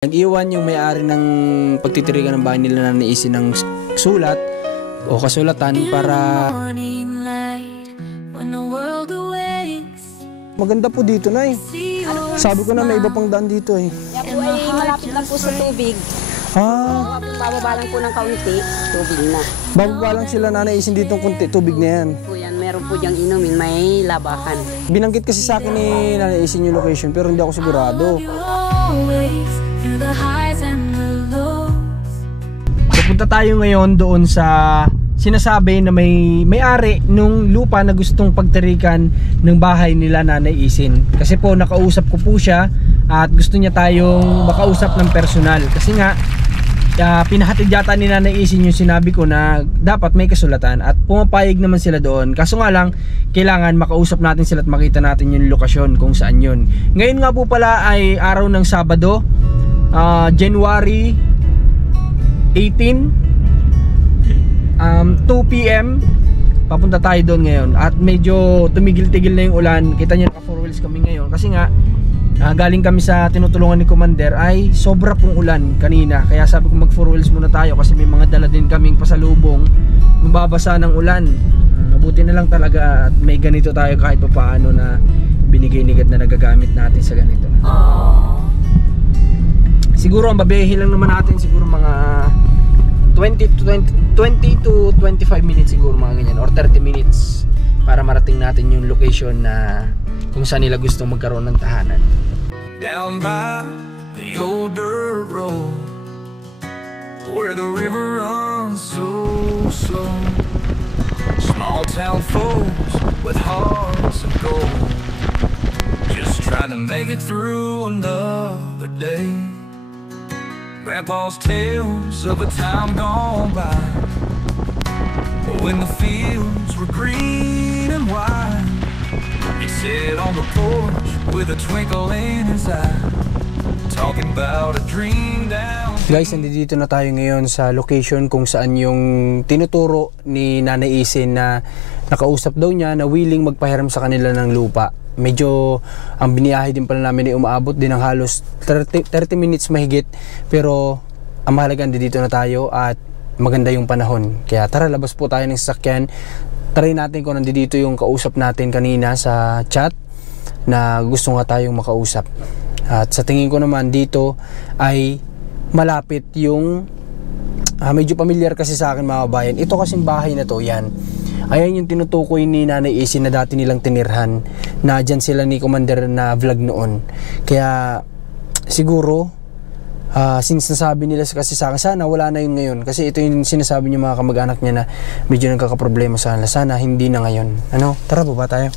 Nag-iwan yung may-ari ng pagtitirigan ng bahay nila na naisin ng sulat o kasulatan para maganda po dito, Nay. Sabi ko na may iba pang daan dito eh. Yan po ay malapit lang po sa tubig. Bababa lang po ng kaunti, tubig na. Bababa lang sila na naisin dito ng kunti, tubig na yan. Po yan, meron po diyang inumin, may labakan. Binanggit kasi sa akin ni nanaisin yung location pero hindi ako sigurado. Pupunta tayo ngayon doon sa sinasabi na may-ari nung lupa na gustong pagtirikan ng bahay nila Nanay Isin. Kasi po nakausap ko po siya at gusto niya tayong makausap ng personal. Kasi nga pinahatid yata ni Nanay Isin yung sinabi ko na dapat may kasulatan at pumapayag naman sila doon. Kaso nga lang kailangan makausap natin sila at makita natin yung lokasyon kung saan yun. Ngayon nga po pala ay araw ng Sabado, January 18, 2 PM. Papunta tayo doon ngayon at medyo tumigil-tigil na yung ulan. Kita nyo naka 4 wheels kami ngayon kasi nga galing kami sa tinutulungan ni Commander ay sobra pong ulan kanina. Kaya sabi ko mag 4 wheels muna tayo kasi may mga dala din kaming pasalubong, mababasa ng ulan. Mabuti na lang talaga at may ganito tayo kahit pa paano na binigay-nigad na nagagamit natin sa ganito. Siguro ang babiyahe lang naman natin siguro mga 20 to 25 minutes siguro mga ganyan or 30 minutes para marating natin yung location na kung saan nila gustong magkaroon ng tahanan. Down by the old dirt road where the river runs so slow, small town folks with hearts of gold just trying to make it through another day. Grandpa's tales of a time gone by when the fields were green and wide. He sat on the porch with a twinkle in his eye, talking about a dream down. Guys, nandito na tayo ngayon sa location kung saan yung tinuturo ni Nanay Isin na nakausap daw niya na willing magpahiram sa kanila ng lupa. Medyo ang biniyahe din pala namin ay umaabot din ng halos 30 minutes mahigit, pero ang mahalaga dito na tayo at maganda yung panahon. Kaya tara, labas po tayo ng sasakyan. Try natin kung nandito yung kausap natin kanina sa chat na gusto nga tayong makausap. At sa tingin ko naman dito ay malapit yung medyo familiar kasi sa akin mga bayan. Ito kasing bahay na to, yan. Ayan yung tinutukoy ni Nanay Isin na dati nilang tinirhan, na dyan sila ni Commander na vlog noon. Kaya siguro since nasabi nila kasi sa akin, sana wala na yun ngayon. Kasi ito yung sinasabi niyo mga kamag-anak niya na medyo nagkakaproblema sa kanila. Sana hindi na ngayon. Ano? Tara, baba tayo.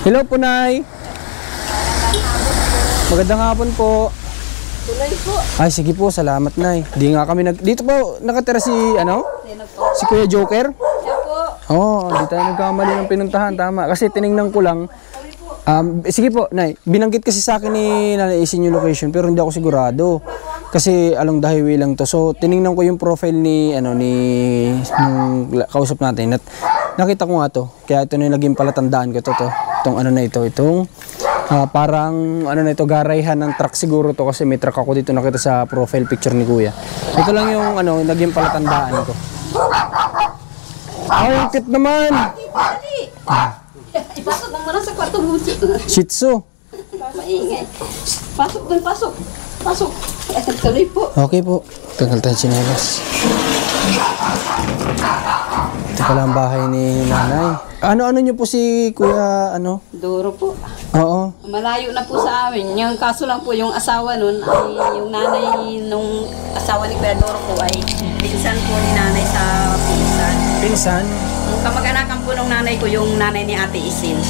Hello po, Nay. Magandang hapon po. Tuloy po. Ay, sige po, salamat, Nay. Di nga kami dito po nakatira si si Kuya Joker. Siya po. Di tayo nagkamali ng pinuntahan, tama. Kasi tiningnan ko lang. Sige po, Nay. Binanggit kasi sa akin ni Nanay Isin yung location pero hindi ako sigurado. Kasi along the highway lang to. So tiningnan ko yung profile ni nung kausap natin at nakita ko nga to. Kaya ito na yung naging palatandaan ko to. Itong parang garayhan ng truck siguro to kasi may truck ako dito nakita sa profile picture ni Kuya. Ito lang yung naging palatandaan ko. Ay, ang cute naman. Ipasok mo muna sa kwarto mo. Shih Tzu. Maingay. Pasok doon, pasok. Pasok. Tuloy po. Okay po. Tanggal tayo tsinelas. Ito pala ang bahay ni Nanay. Ano niyo po si Kuya Duro po. Oo. Malayo na po sa amin. Yung kaso lang po, yung asawa nun, ay yung nanay nung asawa ni Kuya Duro po ay pinsan po ni nanay sa pinsan. Pinsan? Ang kamag-anakan po ng nanay ko, yung nanay ni Ate Isin.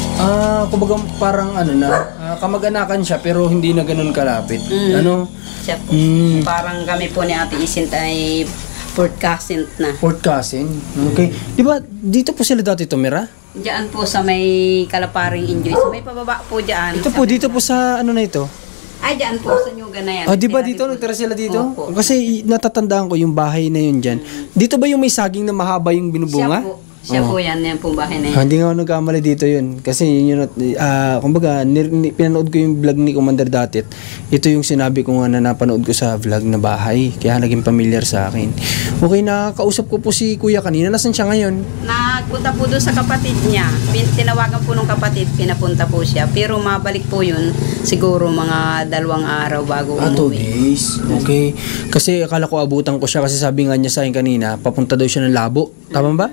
Kumbaga parang kamag-anakan siya pero hindi na ganun kalapit. Siya po. Parang kami po ni Ate Isin ay fourth cousin na. Fourth cousin? Okay. Di ba dito po sila dati tumira? Diyan po sa may Kalaparing Enjoy. Sa may pababa po diyan. Ito po, dito po sa na ito? Ay, dyan po sa Nyuga na yan. Oh, di ba Tira dito? din po. Nagtira sila dito? Opo. Kasi natatandaan ko yung bahay na yun dyan. Dito ba yung may saging na mahaba yung binubunga? Siya po yan po bahay na yan. Hindi nga ako nagkamali dito yun. Kasi yun yun, kumbaga, pinanood ko yung vlog ni Commander Datit. Ito yung sinabi ko nga na napanood ko sa vlog na bahay. Kaya naging familiar sa akin. Okay, nakausap ko po si Kuya kanina. Nasaan siya ngayon? Nagpunta po doon sa kapatid niya. Tinawagan po ng kapatid, pinapunta po siya. Pero mabalik po yun siguro mga 2 araw bago 2 umuwi. days. Okay. Kasi akala ko abutan ko siya kasi sabi nga niya sa akin kanina, papunta daw siya ng Labo. Tama ba?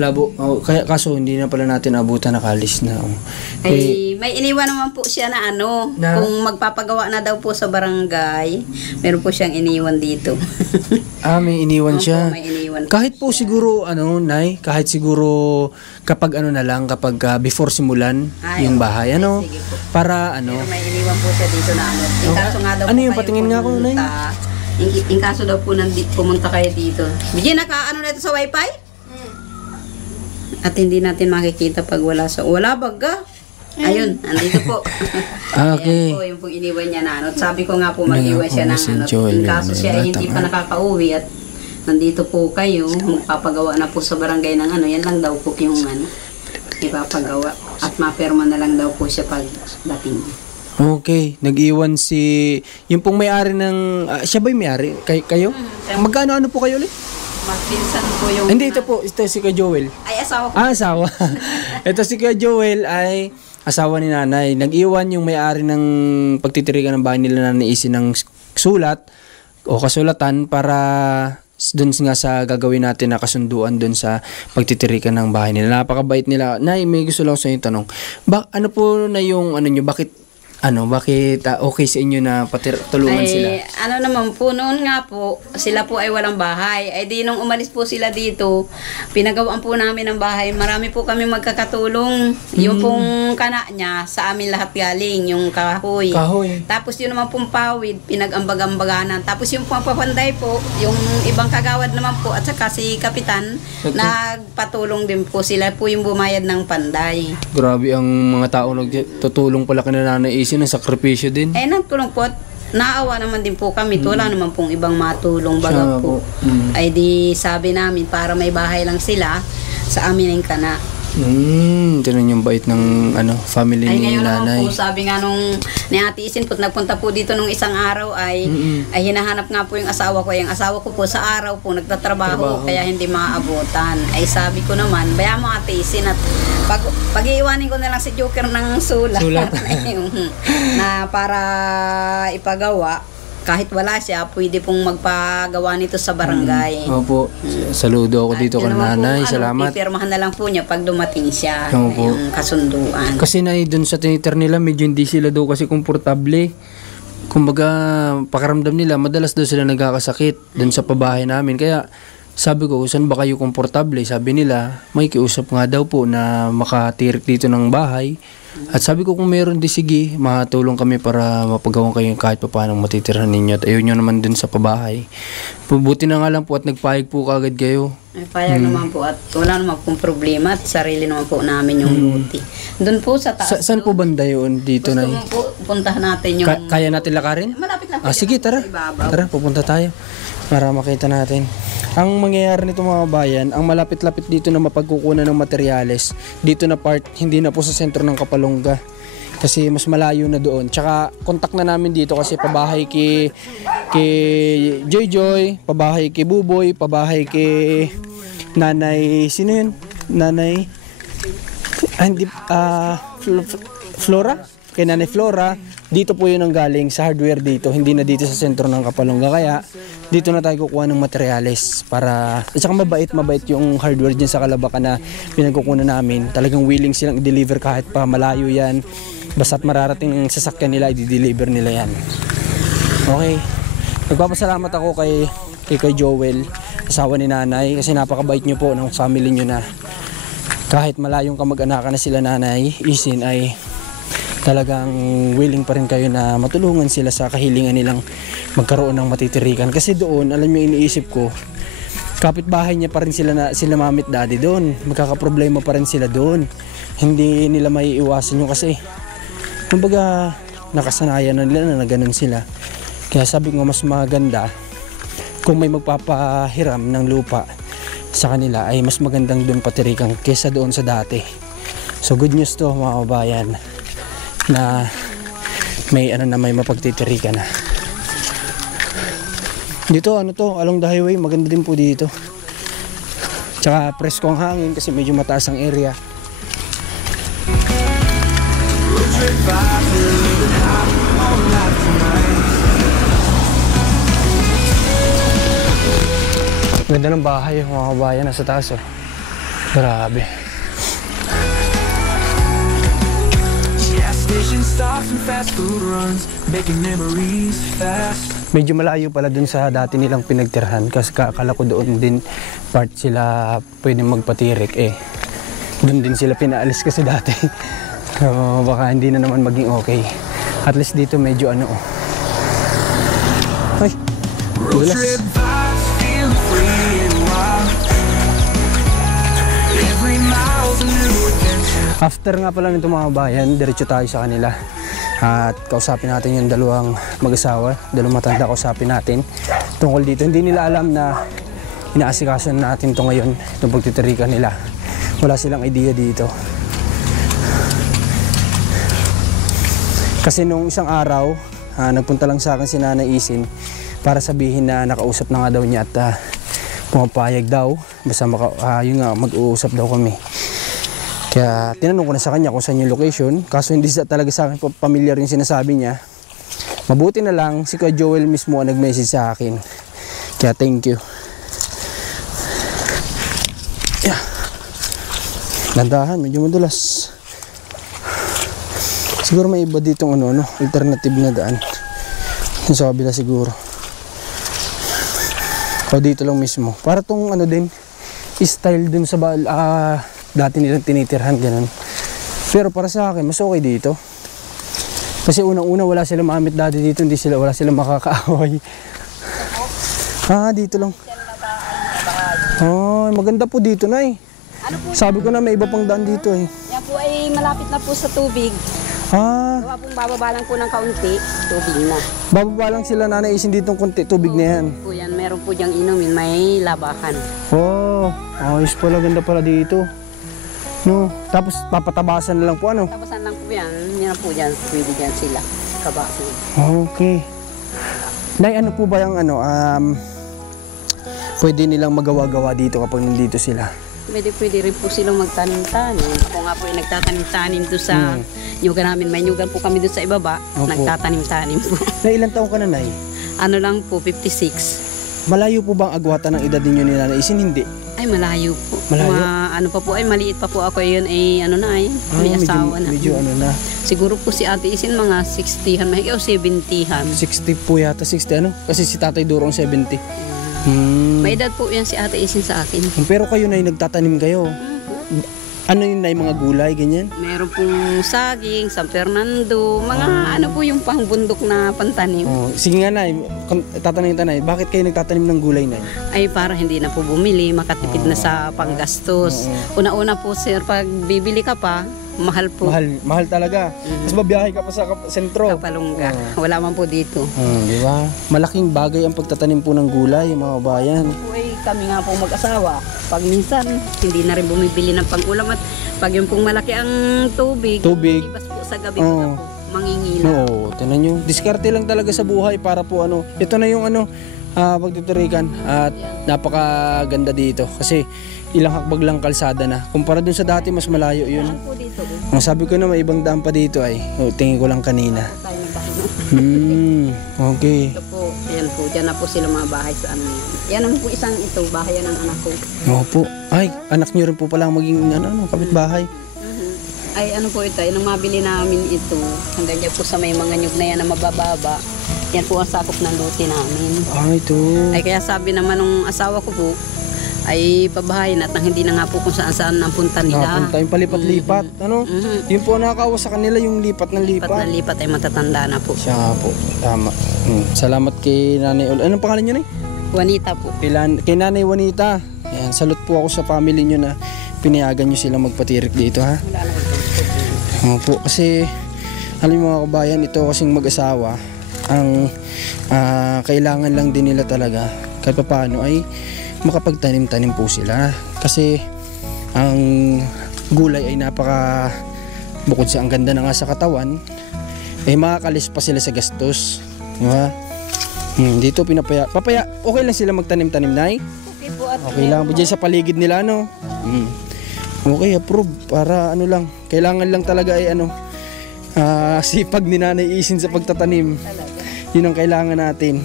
Labo. Oh, kaya kaso hindi na pala natin abutan, nakalis na. Oh. Ay, may iniwan naman po siya na kung magpapagawa na daw po sa barangay, meron po siyang iniwan dito. May iniwan Opo, siya. may iniwan. Kahit po siguro, Nay, kahit siguro kapag na lang, kapag before simulan yung bahay, sige po. para Pero may iniwan po siya dito na In kaso nga daw Ano po yung kayo patingin nga ako, Nay? pumunta, in kaso daw po pumunta kayo dito. Bigyan na ito sa wifi? At hindi natin makikita pag wala baga. Ayun, andito po. Okay. Ayan po, yung pong iniwan niya na Sabi ko nga po mag-iwan siya ng In kaso siya ay hindi pa nakakauwi at nandito po kayo, magpapagawa na po sa barangay ng yan lang daw po yung ipapagawa. At maperma na lang daw po siya pag dating. Okay, nag-iwan yung pong may-ari ng, siya ba yung may-ari? Kayo? Magkano po kayo ulit? Magpinsan po yung... Hindi, ito si Kuya Joel. Ay, asawa ko. Asawa. Ito si Kuya Joel ay asawa ni nanay. Nag-iwan yung may-ari ng pagtitirikan ng bahay nila na naisin ng sulat o kasulatan para dun nga sa gagawin natin na kasunduan dun sa pagtitirikan ng bahay nila. Napakabait nila. Nay, may gusto lang sa inyo tanong. Ano po na yung nyo, bakit okay sa inyo na tulungan sila? Naman po, noon nga po, sila po ay walang bahay. Ay di nung umalis po sila dito, pinagawaan po namin ng bahay. Marami po kami magkakatulong. Yung pong kana niya, sa amin lahat galing, yung kahoy. Tapos yun naman pong pawid, pinag-ambag-ambaganan. Tapos yung papapanday po, yung ibang kagawad naman po, at saka si Kapitan, nagpatulong din po. Sila po yung bumayad ng panday. Grabe ang mga tao nagtutulong pala kina Nanay Isin, ng sakripisyo din. Nagtulong po at naawa naman din po kami. Wala naman pong ibang matulong baga po. Ay di sabi namin para may bahay lang sila sa amin ang kana. Tinan yung bait ng family Ay ni ngayon naman Nanay. po, sabi nga nung ni Ate Isin po, nagpunta po dito nung isang araw ay hinahanap nga po yung asawa ko. Yung asawa ko po sa araw po nagtatrabaho kaya hindi maabutan. Ay sabi ko naman, baya mo Ate Isin at pag-iiwanin ko na lang si Joker ng sulat. Na para ipagawa. Kahit wala siya, pwede pong magpagawa nito sa barangay. Opo. Saludo ako dito kay Nanay. Salamat. Pipirmahan na lang po niya pag dumating siya. Opo. Yung kasunduan. Kasi dun sa tiniter nila, medyo hindi sila daw kasi komportable. Kumbaga, pakaramdam nila, madalas daw sila nagkakasakit dun sa pabahay namin. Kaya, sabi ko, saan ba kayo komportable? Sabi nila, may kiusap nga daw po na makatirik dito ng bahay. At sabi ko, kung meron di sige, makatulong kami para mapagawan kayo kahit pa paano matitirahan ninyo. At ayaw nyo naman dun sa pabahay. Buti na nga lang po at nagpayag po kagad kayo. Ay, payag naman po at wala naman pong problema at sarili naman po namin yung luti. Doon po sa taas. Saan po banda yun dito na? Gusto mo po puntahan natin yung... Kaya natin lakarin? Malapit lang. Sige, tara. Tara, pupunta tayo. Para makita natin. Ang mangyayari nito mga bayan, ang malapit-lapit dito na mapagkukunan ng materyales, dito na part, hindi na po sa sentro ng Kapalonga. Kasi mas malayo na doon. Tsaka kontak na namin dito kasi pabahay kay Joy Joy, pabahay kay Buboy, pabahay kay Nanay, sino yun? Nanay, Flora? Kay Nanay Flora, dito po yun ang galing sa hardware dito, hindi na dito sa sentro ng Kapalonga. Kaya dito na tayo kukuha ng materyales para, at saka mabait yung hardware dyan sa Kalabakan na pinagkukunan namin. Talagang willing silang i-deliver kahit pa malayo yan. Basta't mararating ang sasakyan nila, i-deliver nila yan. Okay. Nagpapasalamat ako kay Joel, asawa ni Nanay, kasi napakabait nyo po ng family nyo na kahit malayong kamag-anakan na sila Nanay Isin ay talagang willing pa rin kayo na matulungan sila sa kahilingan nilang magkaroon ng matitirikan. Kasi doon, alam nyo, iniisip ko, kapitbahay niya pa rin sila mami at daddy doon. Magkakaproblema pa rin sila doon. Hindi nila may iwasan yun kasi kumbaga nakasanayan na nila na ganun sila. Kaya sabi ko mas maganda kung may magpapahiram ng lupa sa kanila ay mas magandang doon patirikan kesa doon sa dati. So good news to mga kabayan na may may mapagtitirikan na. Dito ano to, along the highway, maganda din po dito. Tsaka presko ang hangin kasi medyo mataas ang area. Ganda ng bahay mga kabayan, nasa taas oh. Grabe. Gas station stops and fast food runs, making memories fast. Medyo malayo pala dun sa dati nilang pinagtirhan kasi kakala ko doon din part sila pwede magpatirik eh. Doon din sila pinaalis kasi dati. So baka hindi na naman maging okay. At least dito medyo ano oh. Ay, Road trip vibes feel free and wild. Every mile's a new adventure. After nga pala nito mga bayan, diretso tayo sa kanila. At kausapin natin yung dalawang mag-asawa, dalawang matanda kausapin natin tungkol dito. Hindi nila alam na inaasikaso natin to ngayon, itong pagtitirikan nila. Wala silang idea dito. Kasi nung isang araw, nagpunta lang sa akin si Nanay Isin para sabihin na nakausap na nga daw niya at pumapayag daw. Basta yun nga, mag-uusap daw kami. Kaya tinanong ko na sa kanya kung saan yung location. Kaso hindi talaga sa akin familiar yung sinasabi niya. Mabuti na lang si Kuya Joel mismo ang nag-message sa akin. Kaya thank you. Yeah. Dandahan, medyo madulas. Siguro may iba ditong alternative na daan. Yung sa kabila siguro. O dito lang mismo. Para tong din, style dun sa dati nilang tinitirhan ganun. Pero para sa akin, mas okay dito. Kasi unang-una wala silang maamit dati dito, wala silang makakaaway. Dito lang. Maganda po dito, Nay. Sabi ko na may iba pang daan dito eh. Yan po ay malapit na po sa tubig. Gawa pong bababa lang po ng kaunti, tubig na. Bababa lang sila Nanay Isin ditong konti, tubig na yan. Po yan, meron po diyang inumin, may labakan. Ayos pala, ganda pala dito. No, tapos papatabasan na lang po Tabasan lang po yan, yan po dyan, pwede dyan sila. Kabasin. Okay. Nay, ano po ba yung pwede nilang magawa-gawa dito kapag nandito sila? Pwede rin po silang magtanim-tanim. Ako nga po ay nagtatanim-tanim doon sa nyugan namin. May nyugan po kami doon sa ibaba. Opo. Nagtatanim-tanim po. Nay, ilang taong ka na, Nay? Ano lang po, 56. Malayo po bang agwatan ng edad ninyo ni Nanay Isin? Hindi. Ay, malayo po. Malayo? Ano pa po ay maliit pa po ako yun ay may asawa na. Medyo na. Siguro po si Ate Isin mga 60han, mahigit o 70han. 60 po yata, 60 Kasi si Tatay Durong 70. May edad po yan si Ate Isin sa akin. Pero kayo, Nay, nagtatanim kayo. Ano yun, Nay, mga gulay, ganyan? Meron pong saging, San Fernando, mga ano po yung pangbundok na pantanim. Sige nga, Nay, tatanungin ta, Nay, bakit kayo nagtatanim ng gulay, Nay? Ay para hindi na po bumili, makatipid na sa panggastos. Una-una po sir, pag bibili ka pa, mahal po. Mahal talaga. Mas mabiyahe ka pa sa sentro. Kapalungga. Wala man po dito. Di ba? Malaking bagay ang pagtatanim po ng gulay, mga bayan. Kami nga po mag-asawa. Pag minsan, hindi na rin bumibili ng pang-ulam at pag yung pong malaki ang tubig. Ibas po sa gabi po, mangingila. Tinan nyo. Diskarte lang talaga sa buhay para po ito na yung pagtuturikan at napakaganda dito kasi ilang hakbag lang kalsada na. Kumpara dun sa dati, mas malayo yun. Po dito. Ang sabi ko na may ibang daan pa dito ay tingin ko lang kanina. Okay. Ito po, ayan po, dyan na po sila mga bahay sa ano yan. Yan ang po isang ito, bahay yan ng anak ko. Opo. Ay, anak nyo rin po pala maging kapitbahay. Ay ano po ito, nung mabili namin ito, hanggang dyan po sa may mga nyug na yan na mabababa, yan po ang sakop ng lote namin. Ito. Ay kaya sabi naman ng asawa ko po, ay pabahayin at nang hindi na nga po kung saan-saan ang punta nila. Napunta yung palipat-lipat. Yun po nakakawa sa kanila yung lipat ng lipat. Lipat na lipat ay matatanda na po. Siya nga po. Tama. Salamat kay Nanay Anong pangalan nyo, Nay? Juanita po. Kay Nanay Juanita. Yan, salute po ako sa family nyo na pinayagan nyo silang magpatirik dito, ha? Wala na po. Opo, kasi Alam mo mga kabayan, ito kasing mag-asawa, ang kailangan lang din nila talaga kahit paano ay makapagtanim-tanim po sila. Kasi ang gulay ay bukod sa ang ganda na nga sa katawan, makakalis pa sila sa gastos. Diba? Dito papaya, okay lang sila magtanim-tanim, Nay? Okay po, at Okay lang po dyan sa paligid nila, no? Okay, approve. Para lang, kailangan lang talaga ay sipag ni Nanay Isin sa pagtatanim. Yun ang kailangan natin.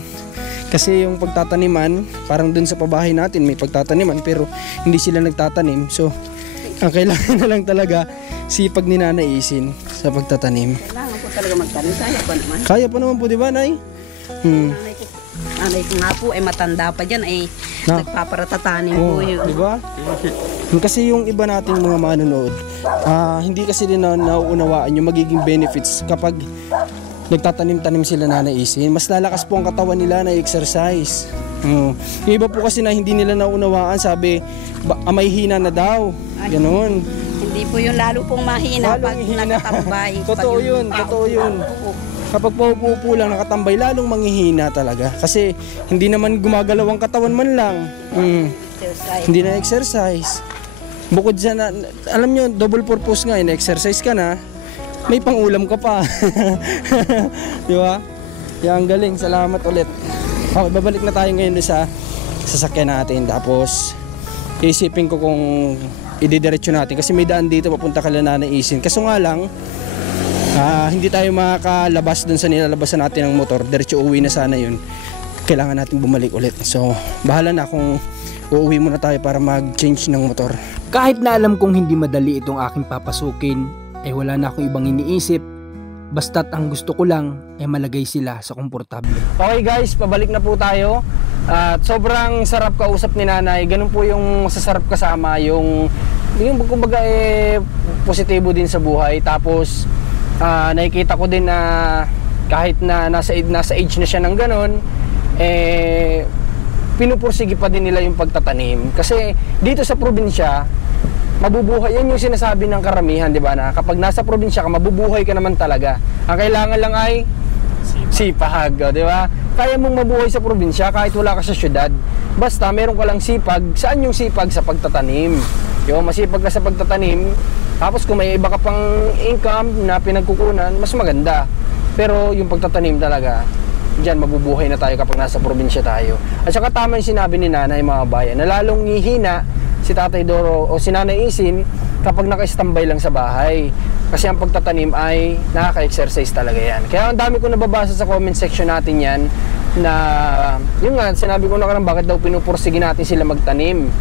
Kasi yung pagtataniman, parang dun sa pabahay natin may pagtataniman pero hindi sila nagtatanim. So, ang kailangan na lang talaga sipag ni Nanay Isin sa pagtatanim. kailangan po talaga magtanim. Kaya pa naman. Kaya pa naman po, di ba, Nay? Nanay ko nga po ay matanda pa dyan ay nagpaparatatanim po yun. Di ba? Kasi yung iba nating mga manonood, hindi kasi din nauunawaan yung magiging benefits kapag nagtatanim-tanim sila Nanay Isin. Mas lalakas po ang katawan nila na exercise. Yung iba po kasi na hindi nila nauunawaan, sabi, may hina na daw. Ganon. Hindi po yun, lalo pong mahina pag Lalong hina. nakatambay. Totoo yun, totoo yun. Kapag paupo lang nakatambay, lalong manghihina talaga. Kasi hindi naman gumagalaw ang katawan man lang. Hindi na exercise. Bukod sa alam nyo, double purpose nga, na-exercise ka na, may pang-ulam ka pa. Di ba? Yan, galing. Salamat ulit. Okay, babalik na tayo ngayon sa sasakyan natin. Tapos, isipin ko kung ididiretso natin. Kasi may daan dito papunta kay Nanay Isin. Kaso nga lang, hindi tayo makakalabas dun sa nilalabasan natin ng motor. Diretso uwi na sana yun. Kailangan natin bumalik ulit. So, bahala na kung uuwi muna tayo para mag-change ng motor. Kahit na alam kong hindi madali itong aking papasukin, wala na akong ibang iniisip. Basta't ang gusto ko lang ay malagay sila sa komportable. Okay guys, pabalik na po tayo. At sobrang sarap kausap ni Nanay. Ganun po yung masasarap kasama. Yung kumbaga positibo din sa buhay. Tapos nakikita ko din na kahit na nasa age na siya ng ganun, pinupursige pa din nila yung pagtatanim. Kasi dito sa probinsya, mabubuhay, yan yung sinasabi ng karamihan, di ba, na kapag nasa probinsya ka, mabubuhay ka naman talaga. Ang kailangan lang ay sipag, di ba? Kaya mong mabuhay sa probinsya kahit wala ka sa syudad. Basta meron ka lang sipag. Saan yung sipag? Sa pagtatanim. Yung masipag ka sa pagtatanim, tapos kung may iba ka pang income na pinagkukunan, mas maganda. Pero yung pagtatanim talaga, diyan mabubuhay na tayo kapag nasa probinsya tayo. At saka tama yung sinabi ni Nanay, mga bayan, na lalong hihina si Tatay Doro o si Nanay Isin kapag naka-standby lang sa bahay. Kasi ang pagtatanim ay nakaka-exercise talaga yan. Kaya ang dami ko nababasa sa comment section natin yan na yun nga, sinabi ko na karang bakit daw pinupursige natin sila magtanim.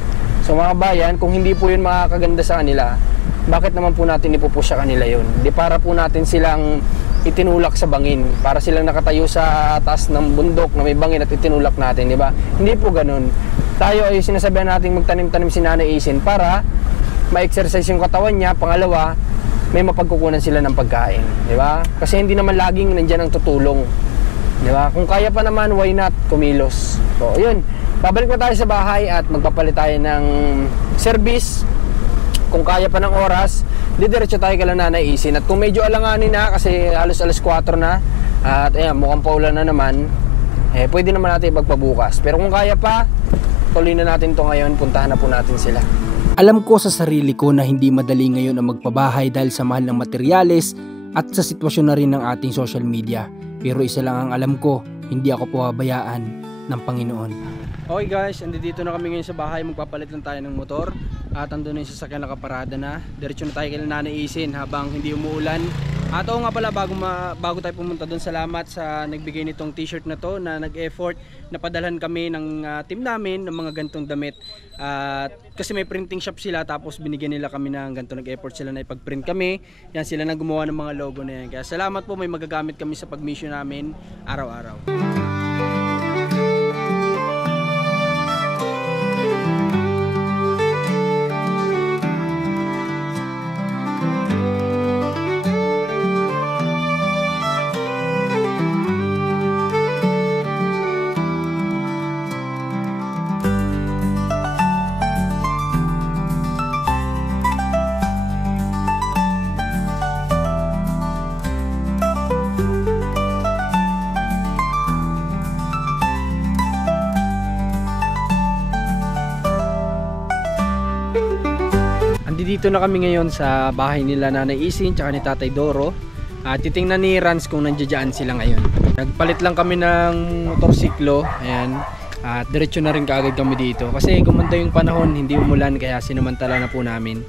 So mga bayan, kung hindi po yun makakaganda sa kanila, bakit naman po natin ipupush sa kanila yun? Di para po natin silang itinulak sa bangin, para silang nakatayo sa taas ng bundok na may bangin at itinulak natin, di ba? Hindi po ganun. Tayo ay sinasabihan natin magtanim-tanim si Nanay Isin para ma-exercise yung katawan niya. Pangalawa, may mapagkukunan sila ng pagkain, di ba? Kasi hindi naman laging nandiyan ang tutulong, di ba? Kung kaya pa naman, why not kumilos? So, yun. Babalik na tayo sa bahay at magpapalit tayo ng service. Kung kaya pa ng oras, didiretso tayo kay Nanay Isin. At kung medyo alanganin na, kasi halos alas 4 na, at ayan, mukhang paulan na naman, pwede naman natin ipagpabukas. Pero kung kaya pa, tuloy na natin to ngayon, puntahan na po natin sila. Alam ko sa sarili ko na hindi madali ngayon ang magpabahay dahil sa mahal ng materyales at sa sitwasyon na rin ng ating social media. Pero isa lang ang alam ko, hindi ako pababayaan ng Panginoon. Okay guys, andito na kami ngayon sa bahay. Magpapalit lang tayo ng motor. At andun na yung sasakyan nakaparada na. Diretso na tayo kay Nanay Isin habang hindi umuulan. At oo nga pala, bago tayo pumunta doon, salamat sa nagbigay nitong t-shirt na to, na nag-effort na padalhan kami ng team namin ng mga gantong damit. Kasi may printing shop sila, tapos binigyan nila kami ng ganito, nag-effort sila na ipag-print kami. Yan, sila na gumawa ng mga logo na yan. Kaya salamat po, may magagamit kami sa pag-mission namin araw-araw. nandito na kami ngayon sa bahay nila Nanay Isin tsaka ni Tatay Doro. At titingnan ni Rans kung nandiyan sila ngayon. Nagpalit lang kami ng motorsiklo. Ayan. At diretso na rin kaagad kami dito. Kasi gumanda yung panahon, hindi umulan kaya sinamantala na po namin.